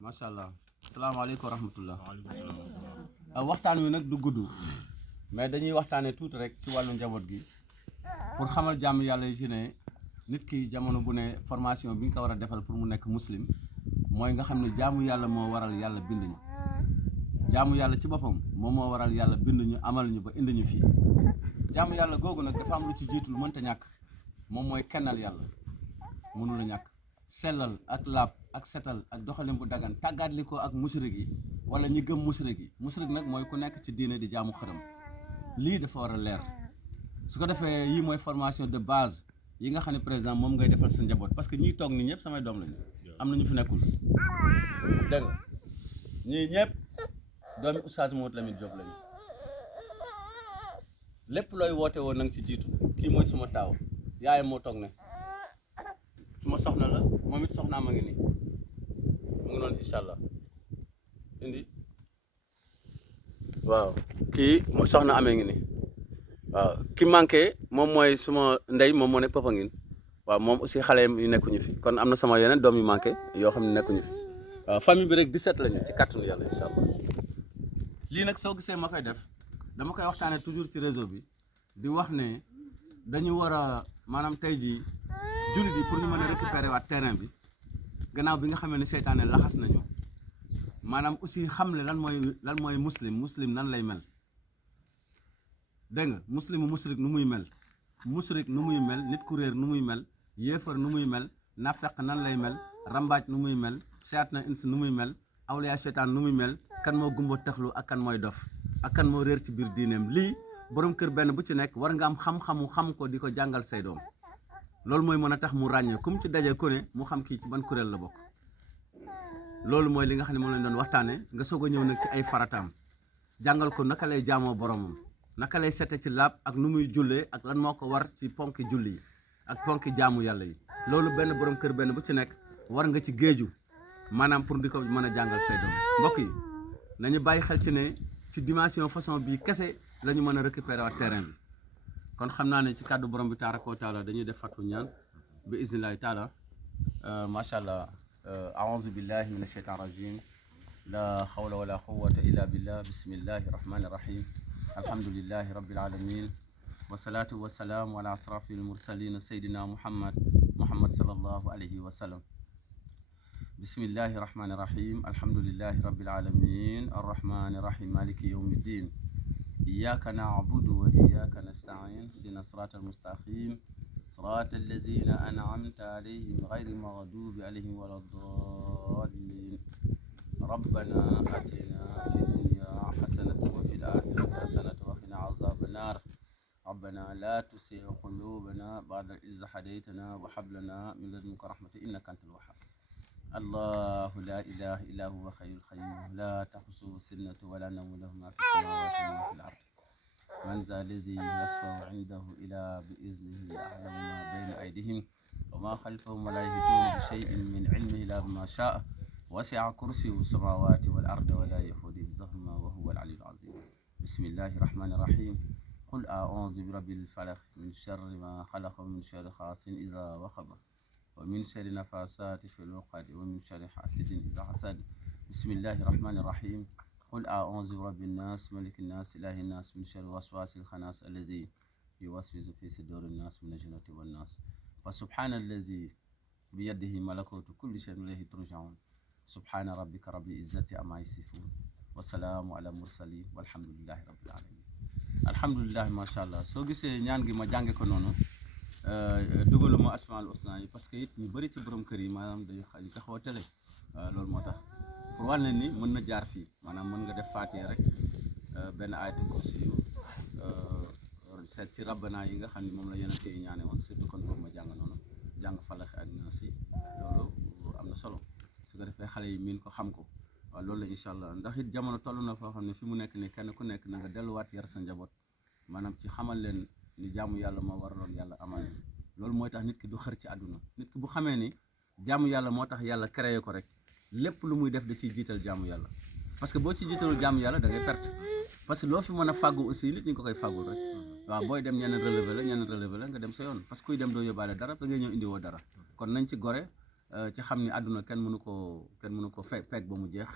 macha allah salaamaaleykum wa rahmatullah. waxtaan wi nag du gudd mais dañuy waxtaanee tuuti rek ci wàllu njaboot gi pour xamal jàmm yàlla yi ci ne nit ki jamono bu ne formation bi nga ko war a defal pour mu nekk muslim mooy nga xam ne jaamu yàlla moo waral yàlla bind ñu. jaamu yàlla ci boppam moom moo waral yàlla bind ñu amal ñu ba indi ñu fii jaamu yàlla googu nag dafa am lu ci jiitu lu mënta ñàkk moom mooy kennal yàlla mënula ñàkk. sellal ak laab ak setal ak doxalin bu dagan tàggaatli ko ak musrik yi wala ñi gëm musrik yi musrik nag mooy ku nekk ci diine di jaamu xërëm lii dafa war a leer su ko defee yii mooy formation de base yi nga xam ne président moom ngay defal sa njaboot parce que ñiy toog nii ñëpp samay doom lañu am na ñu fi nekkul dégg nga ñii ñëpp doomi Oustaz Mouhamed Lamine Diop lañu lépp looy woote woon nanga ci jiitu kii mooy suma taaw yaayam moo toog ne suma soxna la moom it soxnaa ma ngi nii mu ngi noonu incha allah indi waaw kii soxna amee ngi nii waaw ki manqué moom mooy suma ndey moom moo nekk papa ngi waaw moom aussi xale yu nekkuñu fi kon am na sama yeneen doom yu manqué yoo xam ne nekkuñu fi waaw famille bi rek 17 lañu ci kàttanu yàlla incha allah lii nag soo gisee ma koy def dama koy waxtaanee toujours ci réseau bi di wax ne dañu war a maanaam tey jii jullit yi pour ñu mën a récupérer waat terrain bi gannaaw bi nga xamee ne seytaane laxas nañu maanaam aussi xamle lan mooy muslim nan lay mel dégg nga musrik nu muy mel musrik nu muy mel nit ku réer nu muy mel yéefar nu muy mel nafeq nan lay mel rambaaj nu muy mel seet na ins nu muy mel awliya seytaan nu muy mel kan moo gumba taxlu ak kan mooy dof ak kan moo réer ci biir diineem lii borom kër benn bu ci nekk war nga am xam-xamu xam ko di ko jàngal say doom loolu mooy mën a tax mu ràññee comme ci daje ku ne mu xam kii ci ban kuréel la bokk loolu mooy li nga xam ne moom lañ doon waxtaanee nga soog a ñëw nag ci ay farataam jàngal ko naka lay jaamoo boromam naka lay sete ci laab ak nu muy jullee ak lan moo ko war ci ponki julli yi ak ponki jaamu yàlla yi loolu benn borom kër benn bu ci nekk war nga ci géeju maanaam pour di ko mën a jàngal say doom mbokk yi nañu bàyyi xel ci ne ci dimension façon bii kese la ñu mën a récupérer waat terrain bi kon xam naa ne ci kàddu borom bi tabaraka wa taala dañuy def fatu ñaan bi iznillahi taala macha allah aouzu billahi min asheytan rajim la hawla wala quwwata illa billah bismillahi rahmani rahim alhamdulillahi rabbil alamin wasalaatu wasalaamu ala asrafil mursalin sayyidina muhammad sallallahu alayhi wa sallam bismillahi rahmani rahim alhamdulillahi rabbil alamin arrahmani rahim maliki yawmi ddin إياك نعبد وإياك نستعين اهدنا الصراط المستقيم صراط الذين أنعمت عليهم غير المغضوب عليهم ولا الضالين ربنا آتنا في الدنيا حسنة وفي الآخرة حسنة وقنا عذاب النار ربنا لا تزغ قلوبنا بعد إذ هديتنا وهب لنا من لدنك رحمة إنك أنت الوهاب الله لا إله إلا هو حي القيوم لا تأخذه سنة ولا نوم له ما في السماوات وما في الأرض من ذا الذي يشفع عنده إلا بإذنه يعلم ما بين أيديهم وما خلفهم ولا يحيطون بشيء من علمه إلا بما شاء وسع كرسيه السماوات والأرض ولا يؤوده حفظهما وهو العلي العظيم بسم الله الرحمن الرحيم قل أعوذ برب الفلق من شر ما خلق ومن شر حاسد إذا وقب ومن شر نفاسات في العقد ومن شر حاسد إذا حسد بسم الله الرحمن الرحيم قل أعوذ برب الناس ملك الناس إله الناس من شر وسواس الخناس الذي يوسوس في صدور الناس من الجنة والناس فسبحان الذي بيده ملكوت كل شيء إليه ترجعون سبحان ربك رب العزة عما يصفون والسلام على المرسلين والحمد لله رب العالمين alhamdulilah macha allah soo gisee ñaan gi ma jànge ko noonu dugaluma asmaul husna yi parce que it ñu bëri ci borom kër yi maanaam day xaw a télé loolu moo tax pour wàll ne ni mën na jaar fii maanaam mën nga def faatiha rek benn ayatul kursi yu seet ci rabbana yi nga xam ne moom la yeneen yi ñaane woon surtout kon boobu ma jàng noonu jàng falax ak naas yi loolu am na solo su ko defee xale yi miin ko xam ko waaw loolu la incha allah ndax it jamono toll na foo xam ne fi mu nekk ni kenn ku nekk na nga delluwaat yar sa njaboot maanaam ci xamal leen ni jaamu yàlla moo waraloon yàlla amal loolu mooy tax nit ki du xër ci àdduna nit ki bu xamee ni jaamu yàlla moo tax yàlla créé ko rek lépp lu muy def da ciy jiital jaamu yàlla parce que boo ci jiitalul jaamu yàlla da ngay perte parce que loo fi mën a fàggu aussi nit ñi ko koy fàggul rek waaw booy dem ñeneen relevé la nga dem sa yoon parce que kuy dem doo yóbbaale dara da ngay ñëw indi woo dara kon nañ ci gore ci xam ni àdduna kenn mënu ko peeg ba mu jeex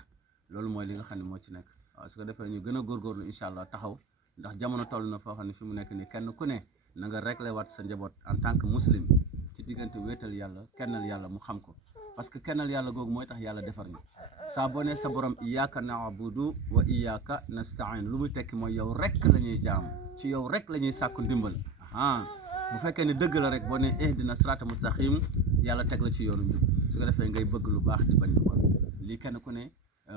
loolu mooy li nga xam ne moo ci nekk waaw su ko defee ñu gën a góorgóorlu incha allah taxaw ndax jamono toll na foo xam ne fi mu nekk nii kenn ku ne na nga réglé waat sa njaboot en tant que muslim ci diggante wéetal yàlla kennal yàlla mu xam ko parce que kennal yàlla googu mooy tax yàlla defar ñu saa boo nee sa borom iyyaka na'budu wa iyyaka nasta'in lu muy tekki mooy yow rek la ñuy jaam ci yow rek la ñuy sàkku ndimbal bu fekkee ne dëgg la rek boo nee ihdina sirata mustaqim yàlla teg la ci yoonu njub su ko defee ngay bëgg lu baax di bañ lu bon lii kenn ku ne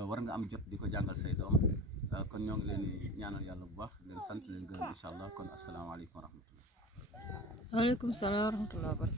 war nga am jot di ko jàngal say doom kon ñoo ngi leen di ñaanal yàlla bu baax leen sant leen gërëm incha allah kon asalaamaaleykum wa rahmatullah. waaleykum salaam wa rahmatullah wa barakatu.